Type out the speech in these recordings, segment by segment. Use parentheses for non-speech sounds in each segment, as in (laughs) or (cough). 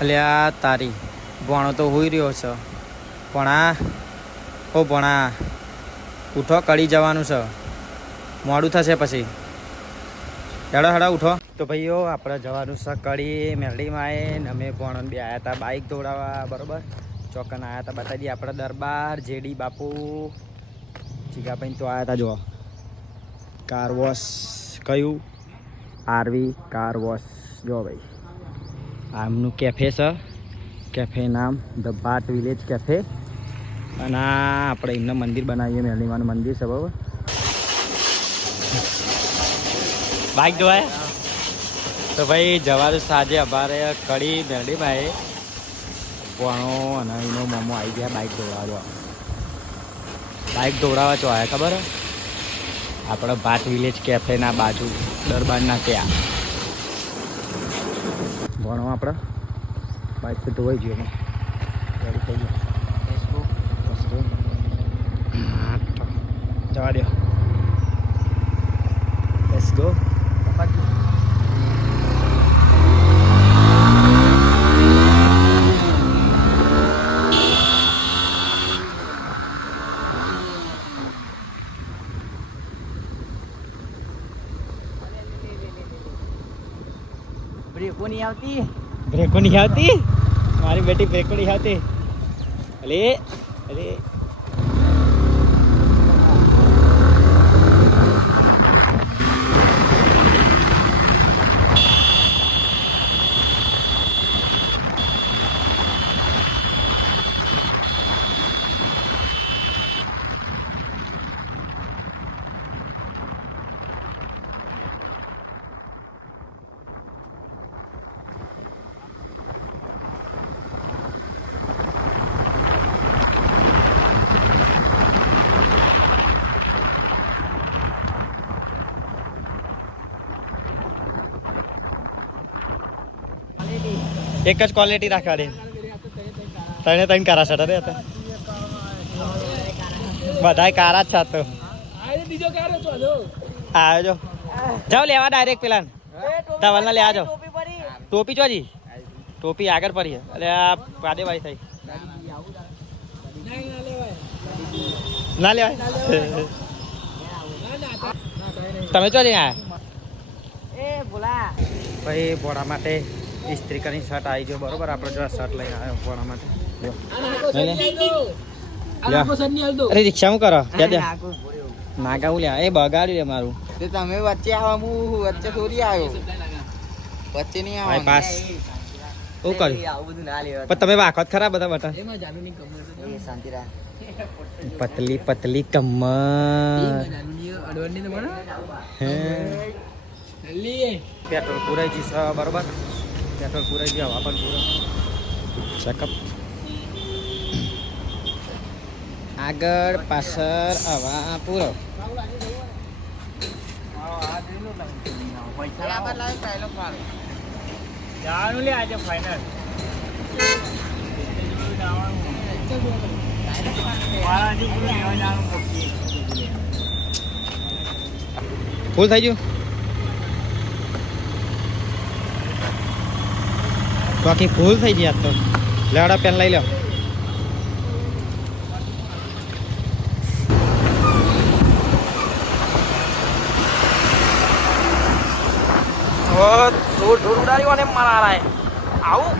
અલ્યા, તારી ભણો તો હોઈ રહ્યો છે. ભણા, ઓ ભણા, ઉઠો કડી જવાનું છે. મોડું થશે પછી. હેડો હેડો, ઉઠો. તો ભાઈઓ, આપણે જવાનું છે કડી મેરડીમાં અમે ભણો બે આવ્યા હતા બાઇક દોડાવવા, બરોબર? ચોકન આવ્યા હતા બતાવી આપણે દરબાર, જેડી બાપુ. ચીગાભાઈ તો આવ્યા હતા જો કાર વોશ, કયું? RV car wash. જો ભાઈ. આમનું કેફે છે કેફે નામ ધ બાટ વિલેજ કેફે અને આપણે એમને મંદિર બનાવીએ મેરડીમાનું મંદિર છે, બરાબર? બાઇક જોવાય તો ભાઈ જવાનું સાંજે અમારે કડી મેરડીમાં એ પોણો અને એનો મોમો આવી ગયા બાઇક દોડાવવા બાઇક દોડાવવા ચો આવ્યા ખબર? આપણે ભાત વિલેજ કેફેના બાજુ, દરબારના ત્યાં. ભણો આપણે. બાઇક તો ધોવાઈ ગયો રેડી થઈ ગયું જવા દો લેટ્સ ગો બ્રેકો આવતી? બ્રેકો નહીં આવતી? મારી બેટી બ્રેકો નહીં આવતી. અલે અરે એક જ ક્વોલિટી રાખવા દે તને તને કારા છે દે બધાય કારા જ છે આ તો. બીજો કારો છો જો. આવ્યો જો જાઓ લેવા ડાયરેક્ટ પેલા ધવલના લેવા જાઓ. ટોપી ચોજી? ટોપી આગળ પડી એટલે આ પાદેભાઈ થઈ. ના લેવાય. તમે ચો જઈને આયા? એ બોલા ભાઈ ભોળા માટે ઇસ્ત્રી કરીને શર્ટ આવી ગયો બરોબર? આપણે જો શર્ટ લઈને આવ્યો ભોળા માટે. લઈ લે. અરે રિક્ષામાં કરો. નાગા હું લ્યા. એ બગાડ્યું રે મારું. તે તમે વચ્ચે આવો હું વચ્ચે થોડી આવ્યો. વચ્ચે નહીં ભાઈ આવો પાસ. શું કર્યું? પણ તમે વાખો ખરા બધા બટા શાંતિ રાખ પતલી પતલી કમર. હે. પેટ્રોલ પૂરાઈ જશે બરોબર? પેટ્રોલ પુરાઈ ગયા હવા પણ પૂરો ચેકઅપ આગળ પાછળ હવા પૂરો. જવાનું લે આજે ફાઈનલ ફૂલ થઈ ગયું? બાકી ફૂલ થઈ ગયા તો. લેવડા પેન લઈ લો ઢોર ઢોર ઉડાડ્યો અને મારા આવું?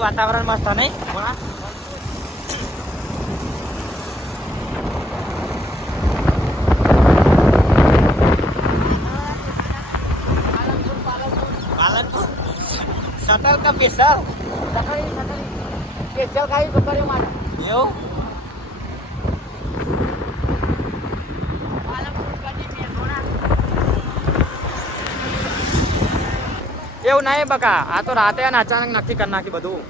वातावरण मस्त है नहीं वहाँ yang? Yo. એવું નહીં બકા. આ તો રાતે અને અચાનક નક્કી કરી નાખી બધું.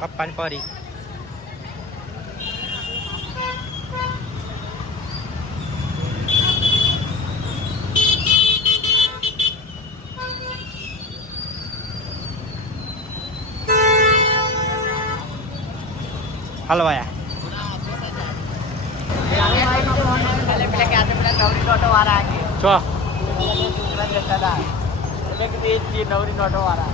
પપ્પાની પરી હલવાયા ચો નવરી નોટો વાળા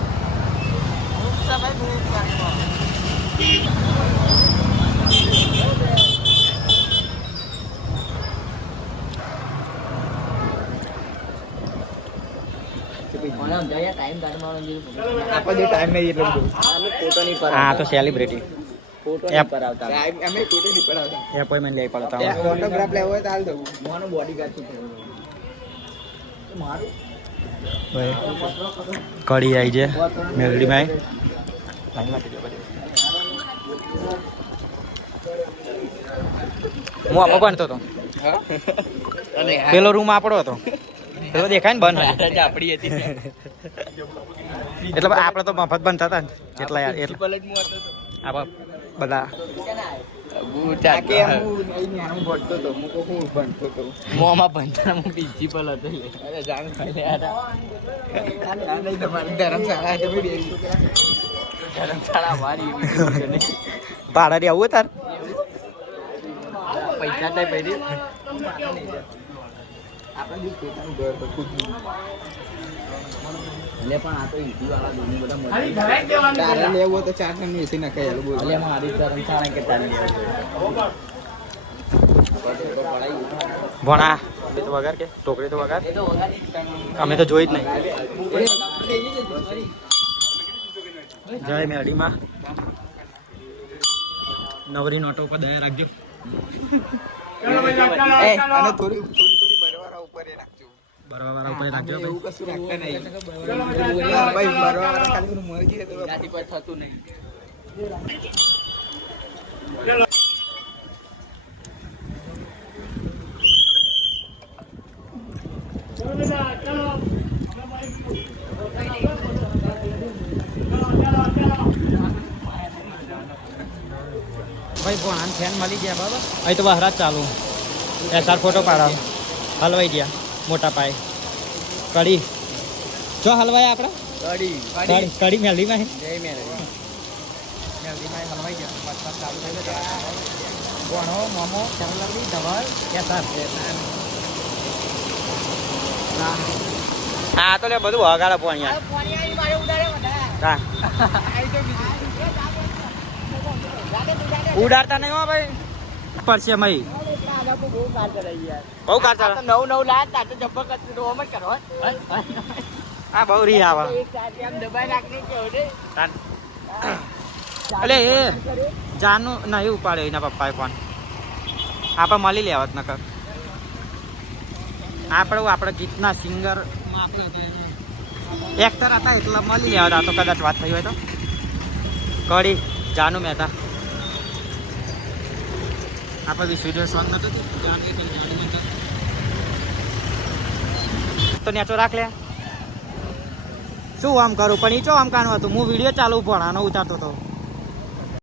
આપણે ટાઈમ નહીં એટલો બધો હા તો સેલિબ્રિટી ફોટો એપ. પડાવતા. અમે ફોટો નહીં પડાવતા. એપોઇન્ટમેન્ટ લઈ પડતા ઓટોગ્રાફ લેવો હોય તો હાલ દઉં. મોનો બોડીગાર્ડ છું મારું? કઢી આવી છે મેલડીમાં હું આમાં બનતો હતો. પેલો રૂમ આપણો હતો. પેલો દેખાય ને બંધ. આપડી હતી. એટલે આપણે તો મફત બંધ થતા ને. એટલા યાર એટલે હું. આવા બધા. નહીં. ભાડાથી આવું તાર? પૈસા નહીં પૈડી આપણે એટલે પણ આ તો ઈસી વાળા દોની બધા મળી તારે લેવું તો ચાર ટન એસી નખાય એટલે બોલ. એટલે મારી ધર્મશાળા કે તારે ભણા તો વગાર કે? ટોકરી તો વગાર અમે તો જોઈ જ નહીં. જય મેડીમાં નવરી નોટો ઉપર દયા રાખજો. અને થોડી થોડી થોડી બરવારા ઉપર એ નાખજો બરાબર વાળા ઉપર રાખજો એવું કશું રાખતા નહીં. ભાઈ બરવારા ખાલી પેલું મરી જાય તો ગાડી પર થતું નહીં. ભાઈ ભણાન ફેન મળી ગયા બાબા અહીં તો વહરાજ ચાલુ. એસઆર ફોટો પાડાવ. હલવાઈ ગયા. મોટા પાયે. કઢી જો હલવાય આપણે. કઢી કઢી મેલડીમાં જય મેરે મેલડીમાં હલવાઈ ગયા વરસાદ ચાલુ થઈ ગયો. ભણો મોમો ચાલવી ધવલ હા. તો લે બધું હગાડે પોણિયા. હા (laughs) ઉડાડતા નહીં હો ભાઈ. પડશે મય. બહુ કાર ચાલે. નવ નવ લાખ તાતો જબ્બર કચરો તો જ કરો આ બહુ રી આવા. આમ દબાઈ રાખની કે ઓડે અલે એ, જાનું નહીં ઉપાડ્યો એના પપ્પાએ ફોન આપણે મળી લેવત નકર. આપણે આપણે ગીતના સિંગર એક્ટર હતા એટલે મળી લેવત તો કદાચ વાત થઈ હોય તો. કડી જાનુ મહેતા. આપણે વીસ. તો નેચો રાખ લે. શું આમ કરું? પણ એ ચો આમ કાનું હતું? હું વીડિયો ચાલુ પણ આનો ઉતારતો હતો.